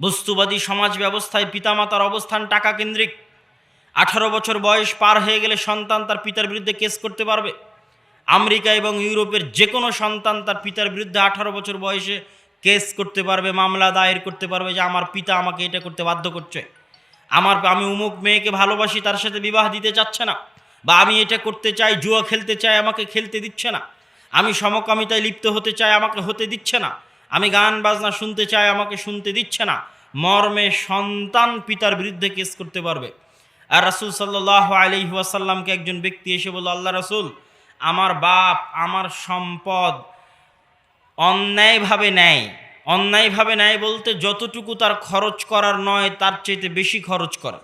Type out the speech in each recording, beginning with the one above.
বস্তুবাদী সমাজ ব্যবস্থায় পিতামাতার অবস্থান টাকা কেন্দ্রিক। 18 বছর বয়স পার হয়ে গেলে সন্তান তার পিতার বিরুদ্ধে কেস করতে পারবে। আমেরিকা এবং ইউরোপের যে কোনো সন্তান তার পিতার বিরুদ্ধে 18 বছর বয়সে কেস করতে পারবে, মামলা দায়ের করতে পারবে যে আমার পিতা আমাকে এটা করতে বাধ্য করছে, আমি অমুক মেয়েকে ভালোবাসি, তার সাথে বিবাহ দিতে চাচ্ছে না, বা আমি এটা করতে চাই, জুয়া খেলতে চাই, আমাকে খেলতে দিচ্ছে না, আমি সমকামিতায় লিপ্ত হতে চাই, আমাকে হতে দিচ্ছে না, আমি গান বাজনা শুনতে চাই, আমাকে শুনতে দিচ্ছে না, মর্মে সন্তান পিতার বিরুদ্ধে কেস করতে পারবে। আর রাসূল সাল্লাল্লাহু আলাইহি ওয়াসাল্লামকে একজন ব্যক্তি এসে বলল, আল্লাহ রাসূল, আমার বাপ আমার সম্পদ অন্যায়ভাবে নেয়। অন্যায়ভাবে নেয় বলতে যতটুকু তার খরচ করার নয় তার চাইতে বেশি খরচ করে।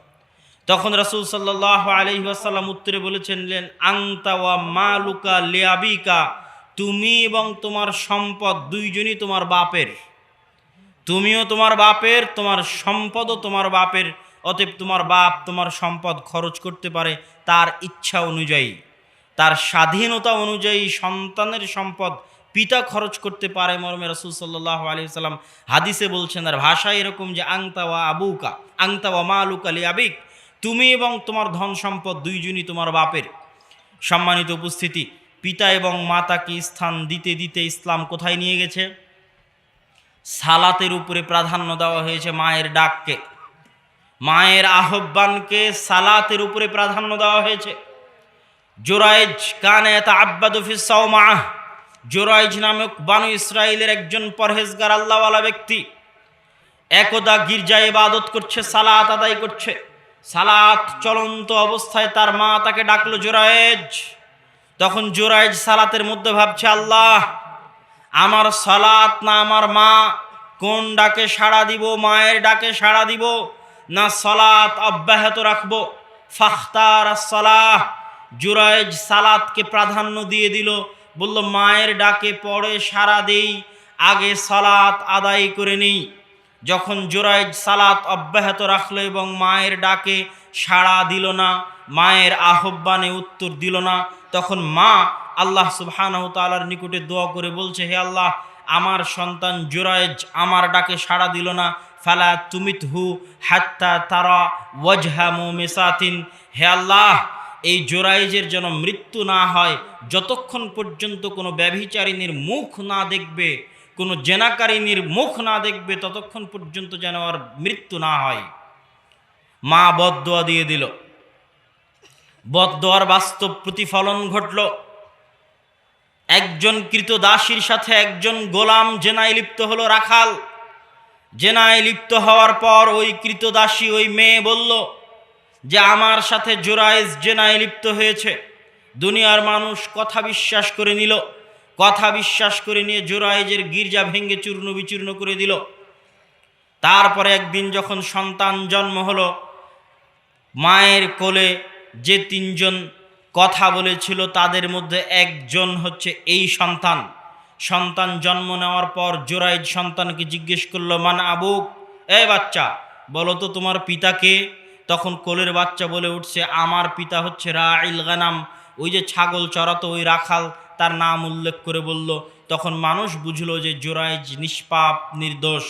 তখন রাসূল সাল্লাল্লাহু আলাইহি ওয়াসাল্লাম উত্তরে বলেছেন, আনতা ওয়া মালুকা লিআবিকা, তুমি এবং তোমার সম্পদ দুইজনই তোমার বাপের। তুমিও তোমার বাপের, তোমার সম্পদও তোমার বাপের। অতএব তোমার বাপ তোমার সম্পদ খরচ করতে পারে তার ইচ্ছা অনুযায়ী, তার স্বাধীনতা অনুযায়ী সন্তানের সম্পদ পিতা খরচ করতে পারে। মর্মে রাসূল সাল্লাল্লাহু আলাইহি ওয়াসাল্লাম হাদিসে বলছেন, আর ভাষায় এরকম যে আনতা ওয়া আবুকা, আনতা ওয়া মালুকা লিআবিক, তুমি এবং তোমার ধন সম্পদ দুইজনই তোমার বাপের। সম্মানিত উপস্থিতি, পিতা এবং মাতাকে স্থান দিতে দিতে ইসলাম কোথায় নিয়ে গেছে? সালাতের উপরে প্রাধান্য দেওয়া হয়েছে। মায়ের ডাককে, মায়ের আহ্বানকে সালাতের উপরে প্রাধান্য দেওয়া হয়েছে। জুরাইজ কানা ইয়াতাআব্বাদু ফিস সাওমাহ, জুরাইজ নামক বানু ইসরাইলের একজন পরহেজগার আল্লাহওয়ালা ব্যক্তি একদা গির্জায় ইবাদত করছে, সালাত আদায় করছে। সালাত চলন্ত অবস্থায় তার মা তাকে ডাকলো, জুরাইজ। তখন জুরাইজ সালাতের মধ্যে ভাবছে, আল্লাহ, আমার সালাত না আমার মা, কোন ডাকে সাড়া দিব? মায়ের ডাকে সাড়া দিব না সালাত অব্যাহত রাখবো? ফাখতার সালাহ, জুরাইজ সালাতকে প্রাধান্য দিয়ে দিল। বলল, মায়ের ডাকে পড়ে সাড়া দেই, আগে সালাত আদায় করে নেই। যখন জুরাইজ সালাত অব্যাহত রাখলো এবং মায়ের ডাকে সাড়া দিল না, মায়ের আহ্বানে উত্তর দিল না, তখন মা আল্লাহ সুবহানাহু তাআলার নিকটে দোয়া করে বলছে, হে আল্লাহ, আমার সন্তান জুরাইজ আমার ডাকে সাড়া দিল না, ফালা তুমিতহু হাত্তা তারা ওয়াজহা মুমিসাতিন, হে আল্লাহ, এই জুরাইজের যেন মৃত্যু না হয়, যতক্ষণ পর্যন্ত কোনো ব্যভিচারিণীর মুখ না দেখবে, কোনো জেনাকারিনীর মুখ না দেখবে, ততক্ষণ পর্যন্ত যেন আর মৃত্যু না হয়। মা বদদোয়া দিয়ে দিল। বদদোয়ার বাস্তব প্রতিফলন ঘটল। একজন কৃতদাসীর সাথে একজন গোলাম জেনায় লিপ্ত হলো, রাখাল। জেনায় লিপ্ত হওয়ার পর ওই কৃতদাসী, ওই মেয়ে বলল যে আমার সাথে জুরাইজ জেনায় লিপ্ত হয়েছে। দুনিয়ার মানুষ কথা বিশ্বাস করে নিল। কথা বিশ্বাস করে নিয়ে জুরাইজের গির্জা ভেঙে চূর্ণ বিচূর্ণ করে দিল। তারপরে একদিন যখন সন্তান জন্ম হলো, মায়ের কোলে যে তিনজন কথা বলেছিল তাদের মধ্যে একজন হচ্ছে এই সন্তান। সন্তান জন্ম নেওয়ার পর জুরাইজ সন্তানকে জিজ্ঞেস করলো, মান আবুক, এ বাচ্চা, বলো তো তোমার পিতাকে? তখন কোলের বাচ্চা বলে উঠছে, আমার পিতা হচ্ছে রাঈল গানাম, ওই যে ছাগল চড়াতো ওই রাখাল, তার নাম উল্লেখ করে বলল। তখন মানুষ বুঝলো যে জুরাইজ নিষ্পাপ, নির্দোষ।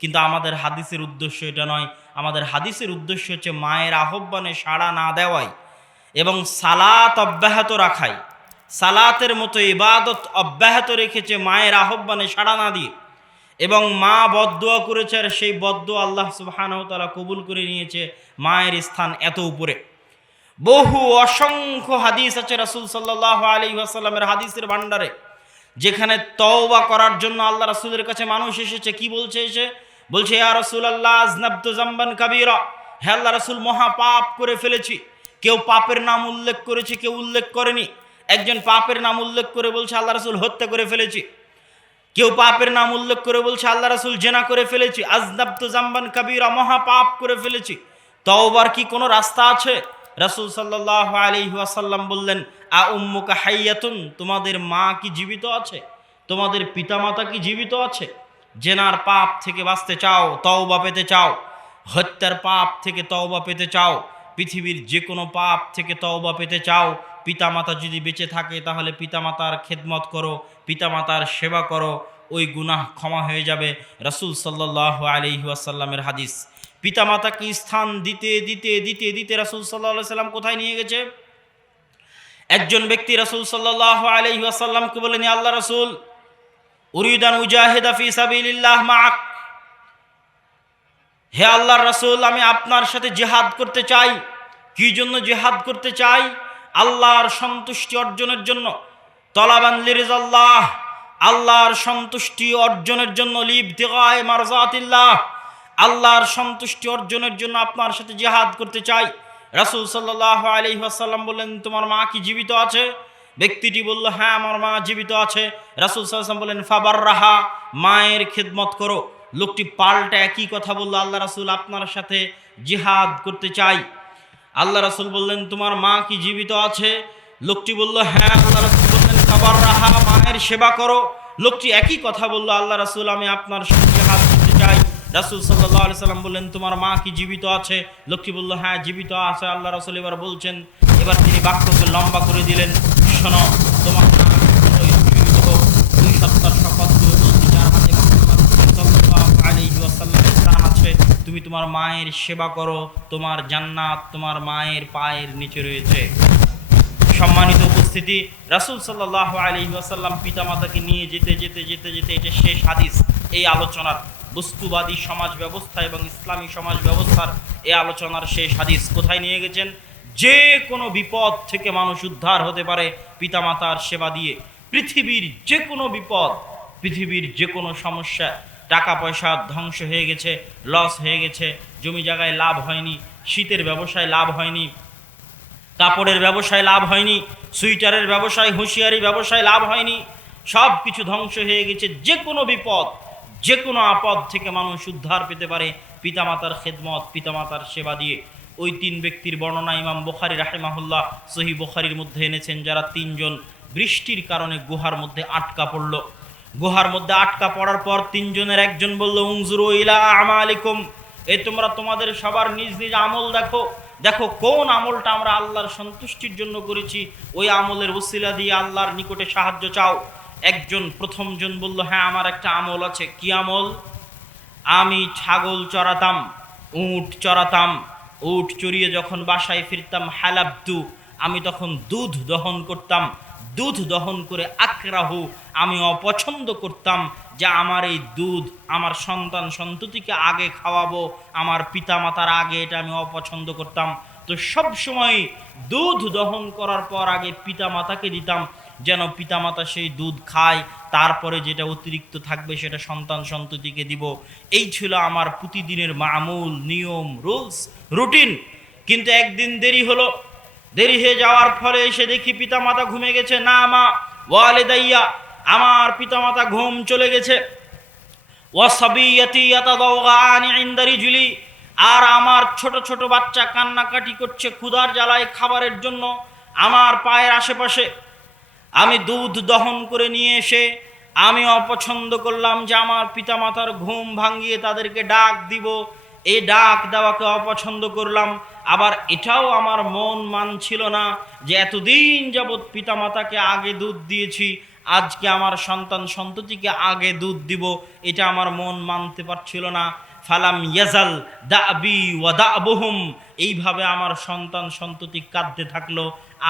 কিন্তু আমাদের হাদিসের উদ্দেশ্য এটা নয়। আমাদের হাদিসের উদ্দেশ্য হচ্ছে মায়ের আহ্বানে সাড়া না দেওয়াই এবং সালাত অব্যাহত রাখাই। সালাতের মতো ইবাদত অব্যাহত রেখেছে মায়ের আহ্বানে সাড়া না দিয়ে, এবং মা বদদোয়া করেছে, আর সেই বদদোয়া আল্লাহ সুবহানাহু ওয়া তাআলা কবুল করে নিয়েছে। মায়ের স্থান এত উপরে। বহু অসংখ্য হাদিস আছে রাসূল সাল্লাল্লাহু আলাইহি ওয়াসাল্লামের হাদিসের ভান্ডারে, যেখানে তওবা করার জন্য আল্লাহ রাসূলের কাছে মানুষ এসেছে। কি বলছে? বলছে, ইয়া রাসূলুল্লাহ, আযনাবতু যামবান কাবীরা, হে আল্লাহ রাসূল, মহা পাপ করে ফেলেছি। কেউ পাপের নাম উল্লেখ করেছে, কেউ উল্লেখ করেনি। একজন পাপের নাম উল্লেখ করে বলছে, আল্লাহ রাসূল, হত্যা করে ফেলেছি। কেউ পাপের নাম উল্লেখ করে বলছে, আল্লাহ রাসূল, জিনা করে ফেলেছি। আযনাবতু যামবান কাবীরা, মহা পাপ করে ফেলেছি। তওবার কি কোনো রাস্তা আছে? রাসূল সাল্লাল্লাহু আলাইহি ওয়াসাল্লাম বললেন, আ উম্মুকা হাইয়াতুন, তোমাদের মা কি জীবিত আছে? তোমাদের পিতামাতা কি জীবিত আছে? জেনার পাপ থেকে বাঁচতে চাও, তওবা পেতে চাও, হত্যার পাপ থেকে তওবা পেতে চাও, পৃথিবীর যে কোনো পাপ থেকে তওবা পেতে চাও, পিতামাতা যদি বেঁচে থাকে তাহলে পিতামাতার খেদমত করো, পিতামাতার সেবা করো, ওই গুনাহ ক্ষমা হয়ে যাবে। রাসূল সাল্লাল্লাহু আলাইহি ওয়াসাল্লামের হাদিস। পিতামাতাকে স্থান দিতে দিতে দিতে দিতে রাসূল সাল্লাল্লাহু আলাইহি ওয়াসাল্লাম কোথায় নিয়ে গেছে? একজন ব্যক্তি রাসূল সাল্লাল্লাহু আলাইহি ওয়াসাল্লামকে বলেন, ইয়া আল্লাহ রাসূল, উরিদান উজাহিদা ফি সাবিলিল্লাহ মা'ক, হে আল্লাহর রাসূল, আমি আপনার সাথে জিহাদ করতে চাই। কি জন্য জিহাদ করতে চাই? আল্লাহর সন্তুষ্টি অর্জনের জন্য। তলাবান লিরিজাল্লাহ, আল্লাহর সন্তুষ্টি অর্জনের জন্য। লিবতিগায়ে মারজাতিল্লাহ, আল্লাহর সন্তুষ্টি অর্জনের জন্য আপনার সাথে জিহাদ করতে চাই। রাসূল সাল্লাল্লাহু আলাইহি ওয়াসাল্লাম বললেন, তোমার মা কি জীবিত আছে? ব্যক্তিটি বলল, হ্যাঁ আমার মা জীবিত আছে। রাসূল সাল্লাল্লাহু আলাইহি ওয়াসাল্লাম বললেন, ফাবাররাহা, মায়ের খেদমত করো। লোকটি পাল্টা একই কথা বলল, আল্লাহ রাসূল, আপনার সাথে জিহাদ করতে চাই। আল্লাহ রাসূল বললেন, তোমার মা কি জীবিত আছে? লোকটি বলল, হ্যাঁ। আল্লাহ রাসূল বললেন, ফাবাররাহা, মায়ের সেবা করো। লোকটি একই কথা বলল, আল্লাহ রাসূল, আমি আপনার সাথে জিহাদ করতে চাই। রাসূল সাল্লাল্লাহু আলাইহি সাল্লাম বললেন, তোমার মা কি জীবিত আছে? লোকটি বলল, হ্যাঁ জীবিত আছে। আল্লাহ রাসূল এবার বলছেন, এবার তিনি বাক্যকে লম্বা করে দিলেন, শোনো, তোমার জীবিত হোক। 2 সপ্তাহ শপথ করে বলছি, যার হাতে সাল্লাল্লাহু আলাইহি ওয়াসাল্লামের প্রাণ আছে, তুমি তোমার মায়ের সেবা করো, তোমার জান্নাত তোমার মায়ের পায়ের নিচে রয়েছে। সম্মানিত উপস্থিতি, রাসূল সাল্লাল্লাহু আলাইহি ওয়াসাল্লাম পিতামাতাকে নিয়ে যেতে যেতে যেতে যেতে এটা শেষ হাদিস এই আলোচনার। বস্তুবাদী সমাজ ব্যবস্থা এবং ইসলামী সমাজ ব্যবস্থার এই আলোচনার শেষ হাদিস। কোথায় নিয়ে গেছেন? যে কোনো বিপদ থেকে মানুষ উদ্ধার হতে পারে পিতামাতার সেবা দিয়ে। পৃথিবীর যে কোনো বিপদ, পৃথিবীর যে কোনো সমস্যা, টাকা পয়সা ধ্বংস হয়ে গেছে, লস হয়ে গেছে, জমি জায়গায় লাভ হয়নি, শীতের ব্যবসায় লাভ হয়নি, কাপড়ের ব্যবসায় লাভ হয়নি, সুইটারের ব্যবসায়, হুঁশিয়ারি ব্যবসায় লাভ হয়নি, সব কিছু ধ্বংস হয়ে গেছে। যে কোনো বিপদ, যে কোনো আপদ থেকে মানুষ উদ্ধার পেতে পারে পিতামাতার খেদমত, পিতামাতার সেবা দিয়ে। ওই 3 ব্যক্তির বর্ণনা ইমাম বুখারী রাহিমাহুল্লাহ সহিহ বুখারীর মধ্যে এনেছেন, যারা 3 জন বৃষ্টির কারণে গুহার মধ্যে আটকা পড়ল। গুহার মধ্যে আটকা পড়ার পর 3 জনের একজন বলল, উনজুরু ইলা আমালিকুম, তোমরা তোমাদের সবার নিজ নিজ আমল দেখো, দেখো কোন আমলটা আমরা আল্লাহর সন্তুষ্টির জন্য করেছি, ওই আমলের ওসিলা দিয়ে আল্লাহর নিকটে সাহায্য চাও। প্রথম জন বলল, হ্যাঁ আমার একটা আমল আছে। কি আমল? আমি ছাগল চড়াতাম, উট চড়াতাম, উট চড়িয়ে যখন বাসায় ফিরতাম, হালাবতু, আমি তখন দুধ দহন করতাম। দুধ দহন করে আক্রাহু, আমি অপছন্দ করতাম যে আমার এই দুধ আমার সন্তান সন্ততিকে আগে খাওয়াবো, আমার পিতামাতার আগে, এটা আমি অপছন্দ করতাম। তো সব সময় দুধ দহন করার পর আগে পিতামাতাকে দিতাম, যেন পিতামাতা সেই দুধ খায়, তারপরে যেটা অতিরিক্ত থাকবে সেটা সন্তান সন্ততিকে দিব। এই ছিল আমার প্রতিদিনের মামুল, নিয়ম, রুলস, রুটিন। কিন্তু একদিন দেরি হলো। দেরি হয়ে যাওয়ার ফলে এসে দেখি পিতামাতা ঘুমে গেছে। না মা ওয়ালিদাইয়া, আমার পিতামাতা ঘুম চলে গেছে। ওয়াসাবিয়াতি ইয়াতাদাওগানি ইনদা রিজলি, আর আমার ছোট ছোট বাচ্চা কান্নাকাটি করছে ক্ষুধার জ্বালায় খাবারের জন্য আমার পায়ের আশেপাশে। আমি দুধ দহন করে নিয়ে এসে আমি অপছন্দ করলাম যে আমার পিতামাতার ঘুম ভাঙিয়ে তাদেরকে ডাক দিব, এই ডাক দেওয়াকে অপছন্দ করলাম। আবার এটাও আমার মন মানছিল না যে এতদিন যাবৎ পিতামাতাকে আগে দুধ দিয়েছি, আজকে আমার সন্তান সন্ততিকে আগে দুধ দিব, এটা আমার মন মানতে পারছিল না। ফালাম ইয়াজাল দাবি ওয়া দাবুহুম, এইভাবে আমার সন্তান সন্ততি কাঁদতে থাকলো,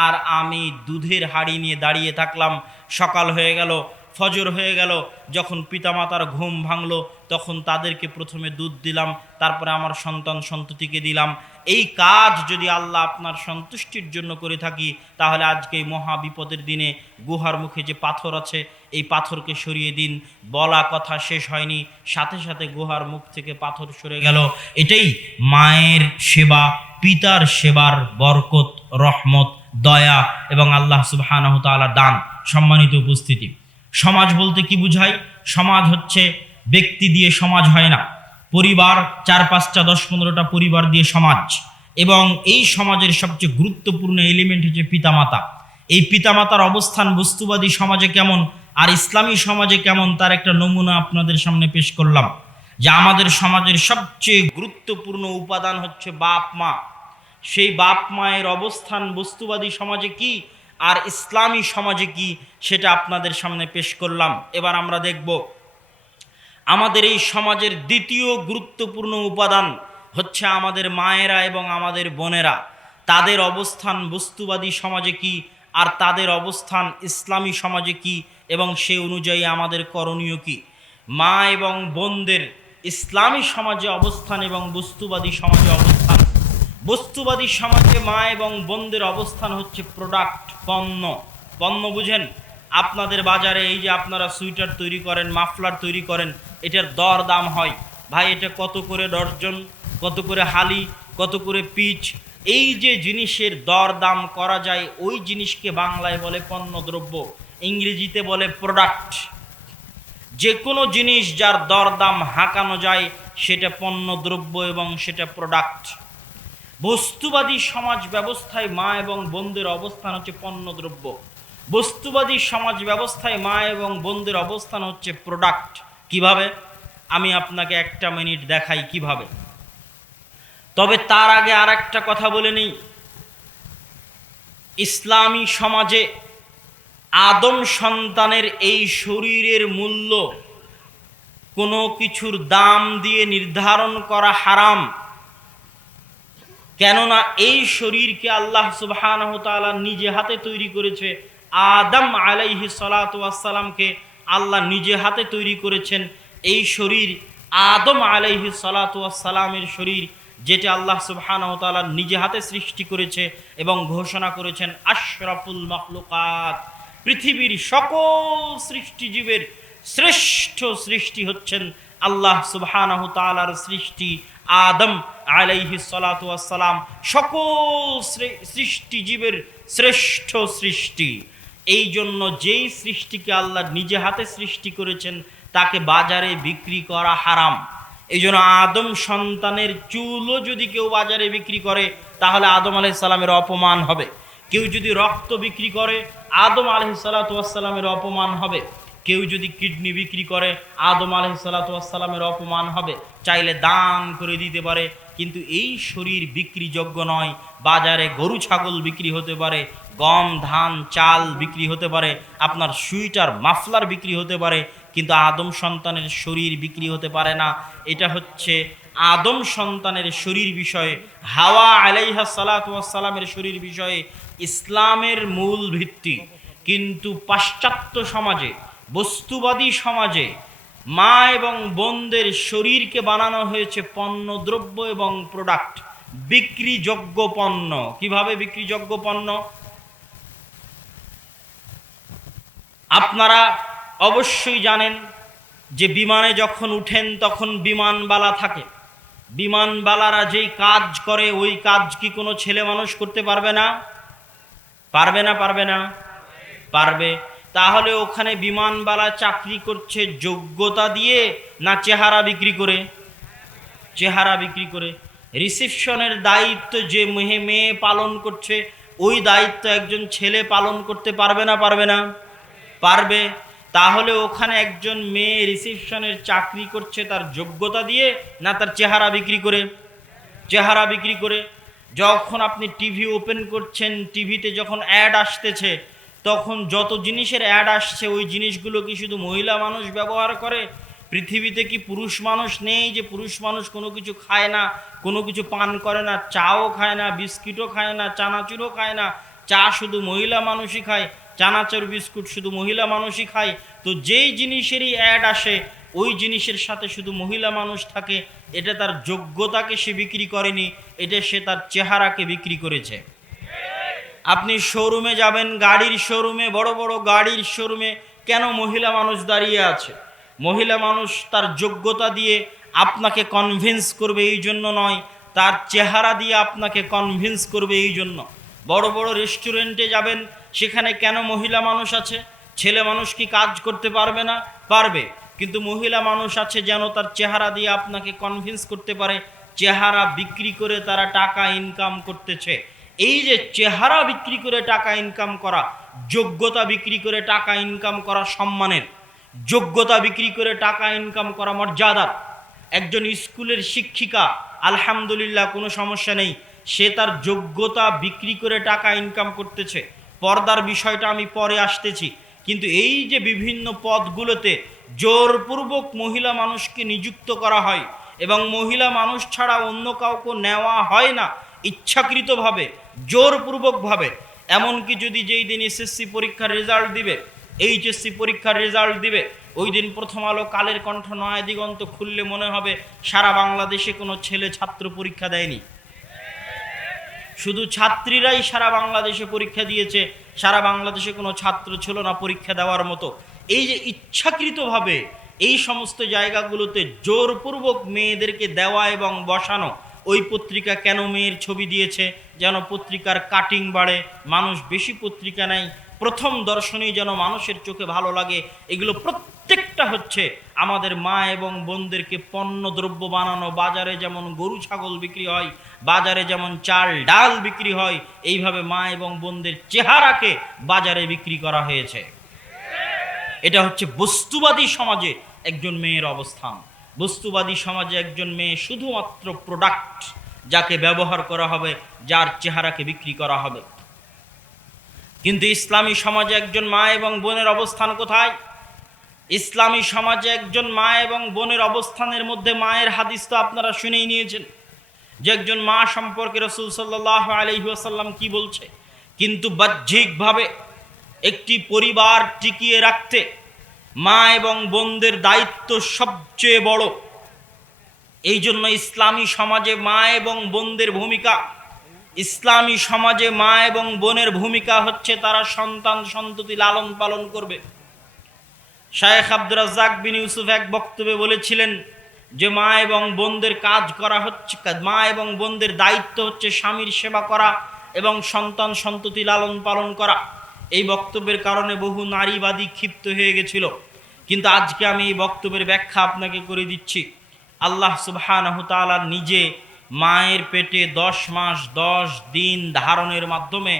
আর আমি দুধের হাঁড়ি নিয়ে দাঁড়িয়ে থাকলাম। সকাল হয়ে গেল, ফজর হয়ে গেল। যখন পিতামাতার ঘুম ভাঙলো তখন তাদেরকে প্রথমে দুধ দিলাম, তারপরে আমার সন্তান সন্ততিকে দিলাম। এই কাজ যদি আল্লাহ আপনার সন্তুষ্টির জন্য করে থাকি, তাহলে আজকে এই মহা বিপদের দিনে গুহার মুখে যে পাথর আছে, এই পাথরকে সরিয়ে দিন। বলা কথা শেষ হয়নি, সাথে সাথে গুহার মুখ থেকে পাথর সরে গেল। এটাই মায়ের সেবা, পিতার সেবার বরকত, রহমত, দয়া এবং আল্লাহ সুবহানাহু তাআলার দান। সম্মানিত উপস্থিতি, সমাজ বলতে কি বুঝায়? সমাজ হচ্ছে ব্যক্তি দিয়ে সমাজ হয় না, পরিবার, 4-5টা 10-15টা পরিবার দিয়ে সমাজ। এবং এই সমাজের সবচেয়ে গুরুত্বপূর্ণ এলিমেন্ট হচ্ছে পিতামাতা। এই পিতামাতার অবস্থান বস্তুবাদী সমাজে কেমন আর ইসলামী সমাজে কেমন, তার একটা নমুনা আপনাদের সামনে পেশ করলাম। যে আমাদের সমাজের সবচেয়ে গুরুত্বপূর্ণ উপাদান হচ্ছে বাপ মা। সেই বাপ মায়ের অবস্থান বস্তুবাদী সমাজে কি আর ইসলামী সমাজে কি, সেটা আপনাদের সামনে পেশ করলাম। এবার আমরা দেখব আমাদের এই সমাজের দ্বিতীয় গুরুত্বপূর্ণ উপাদান হচ্ছে আমাদের মায়েরা এবং আমাদের বোনেরা। তাদের অবস্থান বস্তুবাদী সমাজে কি, আর তাদের অবস্থান ইসলামী সমাজে কি, এবং সে অনুযায়ী আমাদের করণীয় কি। মা এবং বোনদের ইসলামী সমাজে অবস্থান এবং বস্তুবাদী সমাজে অবস্থান। বস্তুবাদী সমাজে মা এবং বোনদের অবস্থান হচ্ছে প্রোডাক্ট, পণ্য। পণ্য বুঝেন? আপনাদের বাজারে এই যে আপনারা সুইটার তৈরি করেন, মাফলার তৈরি করেন, এটার দর দাম হয়। ভাই এটা কত করে ডর্জন, কত করে হালি, কত করে পিচ, এই যে জিনিসের দর দাম করা যায়, ওই জিনিসকে বাংলায় বলে পণ্যদ্রব্য, ইংরেজিতে বলে প্রোডাক্ট। যে কোনো জিনিস যার দর দাম হাঁকানো যায় সেটা পণ্যদ্রব্য এবং সেটা প্রোডাক্ট। বস্তুবাদী সমাজ ব্যবস্থায় মা এবং বোনদের অবস্থান হচ্ছে পণ্যদ্রব্য। বস্তুবাদী সমাজ ব্যবস্থায় মা এবং বোনদের অবস্থান হচ্ছে প্রোডাক্ট। কিভাবে? আমি আপনাকে একটা মিনিট দেখাই কিভাবে। তবে তার আগে আর একটা কথা বলে নিই। ইসলামী সমাজে আদম সন্তানের এই শরীরের মূল্য কোনো কিছুর দাম দিয়ে নির্ধারণ করা হারাম। কেননা এই শরীরকে আল্লাহ সুবহানাহু ওয়া তাআলা নিজে হাতে তৈরি করেছে। আদম আলাইহিস সালাতু ওয়াস সালামকে আল্লাহ নিজে হাতে তৈরি করেছেন। এই শরীর আদম আলাইহিস সালাতু ওয়াস সালামের শরীর, যেটা আল্লাহ সুবহানাহু ওয়া তাআলা নিজে হাতে সৃষ্টি করেছে এবং ঘোষণা করেছেন আশরাফুল মাখলুকাত। পৃথিবীর সকল সৃষ্টিজীবের শ্রেষ্ঠ সৃষ্টি হচ্ছেন আল্লাহ সুবহানাহু ওয়া তাআলার সৃষ্টি আদম আলাইহিস সালাতু ওয়াস সালাম, সকল সৃষ্টিজীবের শ্রেষ্ঠ সৃষ্টি। এই জন্য যেই সৃষ্টিকে আল্লাহ নিজে হাতে সৃষ্টি করেছেন তাকে বাজারে বিক্রি করা হারাম। এই জন্য আদম সন্তানের চুলও যদি কেউ বাজারে বিক্রি করে তাহলে আদম আলাইহিস সালামের অপমান হবে। কেউ যদি রক্ত বিক্রি করে আদম আলাইহিস সালাতু ওয়াস সালামের অপমান হবে। কেউ যদি কিডনি বিক্রি করে আদম আলাইহিস সালাতু ওয়াস সালামের অপমান হবে। চাইলে দান করে দিতে পারে, কিন্তু এই শরীর বিক্রিযোগ্য নয়। বাজারে গরু ছাগল বিক্রি হতে পারে, গম ধান চাল বিক্রি হতে পারে, আপনার সুইটার মাফলার বিক্রি হতে পারে, কিন্তু আদম সন্তানের শরীর বিক্রি হতে পারে না। এটা হচ্ছে আদম সন্তানের শরীর বিষয়ে, হাওয়া আলাইহা সালাতু ওয়াস সালামের শরীর বিষয়ে ইসলামের মূল ভিত্তি। কিন্তু পাশ্চাত্য সমাজে, বস্তুবাদী সমাজে মা এবং বোনদের শরীরকে বানানো হয়েছে পণ্যদ্রব্য এবং প্রোডাক্ট, বিক্রিযোগ্য পণ্য। কিভাবে বিক্রিযোগ্য পণ্য? আপনারা অবশ্যই জানেন যে বিমানে যখন উঠেন তখন বিমানবালা থাকে। বিমানবালারা যেই কাজ করে ওই কাজ কি কোনো ছেলে মানুষ করতে পারবে না? পারবে না? পারবে না? পারবে। তাহলে ওখানে বিমানবালা চাকরি করছে যোগ্যতা দিয়ে না চেহারা বিক্রি করে? চেহারা বিক্রি করে। রিসেপশনের দায়িত্ব যে মেয়ে পালন করছে ওই দায়িত্ব একজন ছেলে পালন করতে পারবে না? পারবে না? পারবে। তাহলে ওখানে একজন মেয়ে রিসেপশনের চাকরি করছে তার যোগ্যতা দিয়ে না তার চেহারা বিক্রি করে? চেহারা বিক্রি করে। যখন আপনি টিভি ওপেন করছেন, টিভিতে যখন অ্যাড আসতেছে, তখন যত জিনিসের অ্যাড আসছে ওই জিনিসগুলো কি শুধু মহিলা মানুষ ব্যবহার করে? পৃথিবীতে কি পুরুষ মানুষ নেই যে পুরুষ মানুষ কোনো কিছু খায় না, কোনো কিছু পান করে না? চাও খায় না, বিস্কিটও খায় না, চানাচুরও খায় না। চা শুধু মহিলা মানুষই খায়, চানাচুর বিস্কুট শুধু মহিলা মানুষই খায়। তো যেই জিনিসেরই অ্যাড আসে ওই জিনিসের সাথে শুধু মহিলা মানুষ থাকে। এটা তার যোগ্যতাকে সে বিক্রি করেনি, এটা সে তার চেহারাকে বিক্রি করেছে। আপনি শোরুমে যাবেন, গাড়ির শোরুমে, বড় বড় গাড়ির শোরুমে কেন মহিলা মানুষ দাঁড়িয়ে আছে? মহিলা মানুষ তার যোগ্যতা দিয়ে আপনাকে কনভিন্স করবে এই জন্য নয়, তার চেহারা দিয়ে আপনাকে কনভিন্স করবে এই জন্য। বড় বড় রেস্টুরেন্টে যাবেন, সেখানে কেন মহিলা মানুষ আছে? ছেলে মানুষ কি কাজ করতে পারবে না? পারবে। কিন্তু মহিলা মানুষ আছে যেন তার চেহারা দিয়ে আপনাকে কনভিন্স করতে পারে। চেহারা বিক্রি করে তারা টাকা ইনকাম করতেছে। এই যে চেহারা বিক্রি করে টাকা ইনকাম করা, যোগ্যতা বিক্রি করে টাকা ইনকাম করা সম্মানের, যোগ্যতা বিক্রি করে টাকা ইনকাম করা মর্যাদার। একজন স্কুলের শিক্ষিকা, আলহামদুলিল্লাহ কোনো সমস্যা নেই, সে তার যোগ্যতা বিক্রি করে টাকা ইনকাম করতেছে। পর্দার বিষয়টা আমি পরে আসতেছি। কিন্তু এই যে বিভিন্ন পদগুলোতে জোরপূর্বক মহিলা মানুষকে নিযুক্ত করা হয় এবং মহিলা মানুষ ছাড়া অন্য কাউকে নেওয়া হয় না, ইচ্ছাকৃতভাবে জোরপূর্বকভাবে। এমনকি যদি যেই দিন এসএসসি পরীক্ষার রেজাল্ট দিবে, এইচএসসি পরীক্ষার রেজাল্ট দিবে, ওই দিন প্রথম আলো, কালের কণ্ঠ, নয়া দিগন্ত খুললে মনে হবে সারা বাংলাদেশে কোনো ছেলে ছাত্র পরীক্ষা দেয়নি, শুধু ছাত্রীরাই সারা বাংলাদেশে পরীক্ষা দিয়েছে, সারা বাংলাদেশে কোনো ছাত্র ছিল না পরীক্ষা দেওয়ার মতো। এই যে ইচ্ছাকৃতভাবে এই সমস্ত জায়গাগুলোতে জোরপূর্বক মেয়েদেরকে দেওয়া এবং বসানো, ওই পত্রিকা কেন মেয়ের ছবি দিয়েছে? যেন পত্রিকার কাটিং বাড়ে, মানুষ বেশি পত্রিকা নেয়, প্রথম দর্শনেই যেন মানুষের চোখে ভালো লাগে। এগুলো প্রত্যেকটা হচ্ছে আমাদের মা এবং বোনদেরকে পণ্যদ্রব্য বানানো। বাজারে যেমন গরু ছাগল বিক্রি হয়, বাজারে যেমন চাল ডাল বিক্রি হয়, এইভাবে মা এবং বোনদের চেহারাকে বাজারে বিক্রি করা হয়েছে। এটা হচ্ছে বস্তুবাদী সমাজে একজন মেয়ের অবস্থান। বস্তুবাদী সমাজে একজন মেয়ে শুধুমাত্র প্রোডাক্ট, যাকে ব্যবহার করা হবে, যার চেহারাকে বিক্রি করা হবে। কিন্তু ইসলামী সমাজে একজন মা এবং বোনের অবস্থান কোথায়? ইসলামী সমাজে একজন মা এবং বোনের অবস্থানের মধ্যে মায়ের হাদিস তো আপনারা শুনেই নিয়েছেন, যে একজন মা সম্পর্কে রাসূল সাল্লাল্লাহু আলাইহি ওয়াসাল্লাম কি বলছে। কিন্তু বাহ্যিকভাবে একটি পরিবার টিকিয়ে রাখতে মা এবং বোনদের দায়িত্ব সবচেয়ে বড়। এই জন্য ইসলামী সমাজে মা এবং বোনদের ভূমিকা, ইসলামী সমাজে মা এবং বোনের ভূমিকা হচ্ছে তারা সন্তান সন্ততি লালন পালন করবে। শায়েখ আব্দুর রাজ্জাক বিন ইউসুফ এক বক্তব্যে বলেছিলেন যে মা এবং বোনদের কাজ করা হচ্ছে, মা এবং বোনদের দায়িত্ব হচ্ছে স্বামীর সেবা করা এবং সন্তান সন্ততি লালন পালন করা। এই বক্তব্যের কারণে বহু নারীবাদী ক্ষিপ্ত হয়ে গেছিল, কিন্তু আজকে আমি এই বক্তব্যের ব্যাখ্যা আপনাকে করে দিচ্ছি। আল্লাহ সুবহানাহু তাআলা নিজে মায়ের পেটে 10 মাস 10 দিন ধারণের মাধ্যমে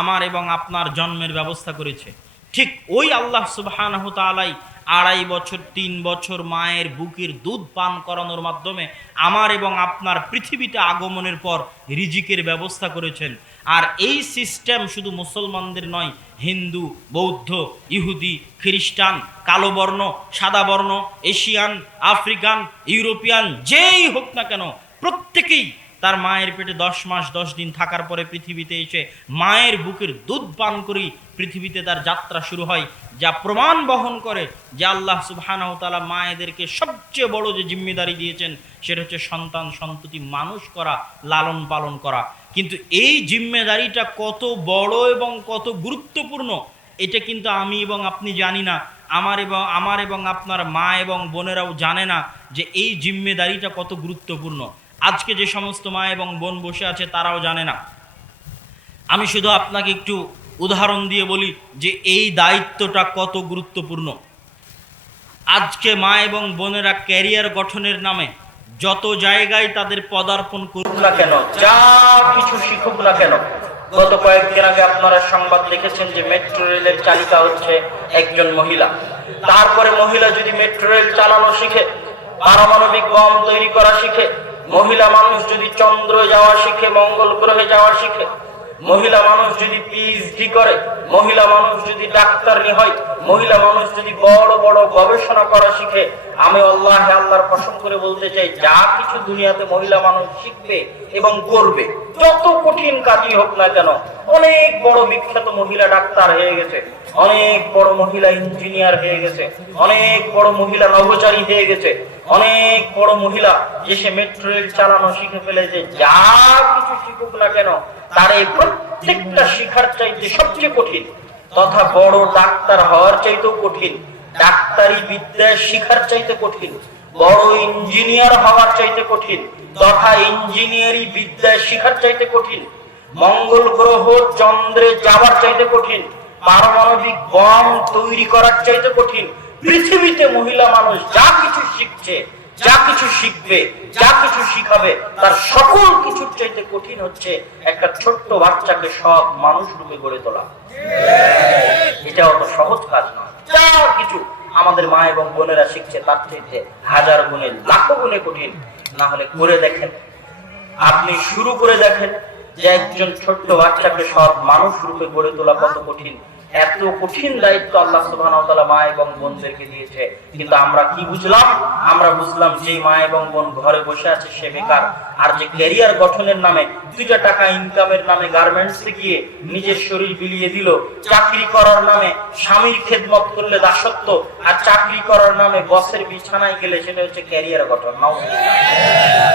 আমার এবং আপনার জন্মের ব্যবস্থা করেছে। ঠিক ওই আল্লাহ সুবহানাহু তাআলাই 2.5 বছর 3 বছর মায়ের বুকের দুধ পান করানোর মাধ্যমে আমার এবং আপনার পৃথিবীতে আগমনের পর রিজিকের ব্যবস্থা করেছেন। আর এই সিস্টেম শুধু মুসলমানদের নয়, হিন্দু, বৌদ্ধ, ইহুদি, খ্রিস্টান, কালো বর্ণ, সাদা বর্ণ, এশিয়ান, আফ্রিকান, ইউরোপিয়ান, যেই হোক না কেন, প্রত্যেকেই তার মায়ের পেটে 10 মাস 10 দিন থাকার পরে পৃথিবীতে এসে মায়ের বুকের দুধ পান করেই পৃথিবীতে তার যাত্রা শুরু হয়, যা প্রমাণ বহন করে যে আল্লাহ সুবহানাহু তাআলা মায়েদেরকে সবচেয়ে বড় যে জিম্মেদারি দিয়েছেন সেটা হচ্ছে সন্তান সন্ততি মানুষ করা, লালন পালন করা। কিন্তু এই জিম্মেদারিটা কত বড় এবং কত গুরুত্বপূর্ণ এটা কিন্তু আমি এবং আপনি জানি না, আমার এবং আপনার মা এবং বোনেরাও জানে না যে এই জিম্মেদারিটা কত গুরুত্বপূর্ণ। আজকে যে সমস্ত মা এবং বোন বসে আছে তারাও জানে না। আমি শুধু আপনাকে একটু উদাহরণ দিয়ে বলি যে এই দায়িত্বটা কত গুরুত্বপূর্ণ। আজকে মা এবং বোনেরা ক্যারিয়ার গঠনের নামে যত জায়গায় তাদের পদার্পণ করুক না কেন, যা কিছু শিখুক না কেন, গত কয়েকদিন আগে আপনারা সংবাদ দেখেছেন যে মেট্রো রেলের চালিকা হচ্ছে একজন মহিলা। তারপরে মহিলা যদি মেট্রো রেল চালানো শিখে, পারমাণবিক বম তৈরি করা শিখে, মহিলা মানুষ যদি চন্দ্রে যাওয়া শিখে, মঙ্গল গ্রহে যাওয়া শিখে, মহিলা মানুষ যদি পিএইচডি করে, মহিলা মানুষ যদি ডাক্তারনি হয়, মহিলা মানুষ যদি বড় বড় গবেষণা করা শিখে, আমি আল্লাহর কসম করে বলতে চাই যা কিছু দুনিয়াতে মহিলা মানুষ শিখবে এবং করবে, যত কঠিন কাজই হোক না কেন, অনেক বড় বিখ্যাত মহিলা ডাক্তার হয়ে গেছে, অনেক বড় মহিলা ইঞ্জিনিয়ার হয়ে গেছে, অনেক বড় মহিলা নভোচারী হয়ে গেছে, অনেক বড় মহিলা এসে মেট্রো রেল চালানো শিখে ফেলেছে। যা কিছু শিখুক না কেন তার এই প্রত্যেকটা শিখার চাইতে সবচেয়ে কঠিন তথা বড় ডাক্তার হওয়ার চাইতেও কঠিন, ডাক্তারি বিদ্যা শিখার চাইতে কঠিন, বড় ইঞ্জিনিয়ার হওয়ার চাইতে কঠিন তথা ইঞ্জিনিয়ারিং বিদ্যা শিখার চাইতে কঠিন, মঙ্গল গ্রহ চন্দ্রে যাওয়ার চাইতে কঠিন, পারমাণবিক বম তৈরি করার চাইতে কঠিন। পৃথিবীতে মহিলা মানুষ যা কিছু শিখছে, যা কিছু শিখবে, যা কিছু শিখাবে, তার সকল কিছুর চাইতে কঠিন হচ্ছে একটা ছোট্ট বাচ্চাকে সৎ মানুষ রূপে গড়ে তোলা। এটা অত সহজ কাজ নয়। যা কিছু আমাদের মা এবং বোনেরা শিখছে তার চাইতে হাজার গুণে লাখো গুণে কঠিন। না হলে করে দেখেন, আপনি শুরু করে দেখেন যে একজন ছোট্ট বাচ্চাকে সৎ মানুষ রূপে গড়ে তোলা কত কঠিন। এত কঠিন দায়িত্ব আল্লাহ সুবহানাহু ওয়া তাআলা মা এবং বোনদেরকে দিয়েছে, কিন্তু আমরা কি বুঝলাম? আমরা বুঝলাম যে মা এবং বোন ঘরে বসে আছে সে বেকার, আর যে ক্যারিয়ার গঠনের নামে 2টা টাকা ইনকামের নামে গার্মেন্টসে গিয়ে নিজের শরীর বিলিয়ে দিল, চাকরি করার নামে স্বামীর খেদমত করলে দাসত্ব, আর চাকরি করার নামে বসের বিছানায় গেলে সেটা হচ্ছে ক্যারিয়ার গঠন। নাউজুবিল্লাহ।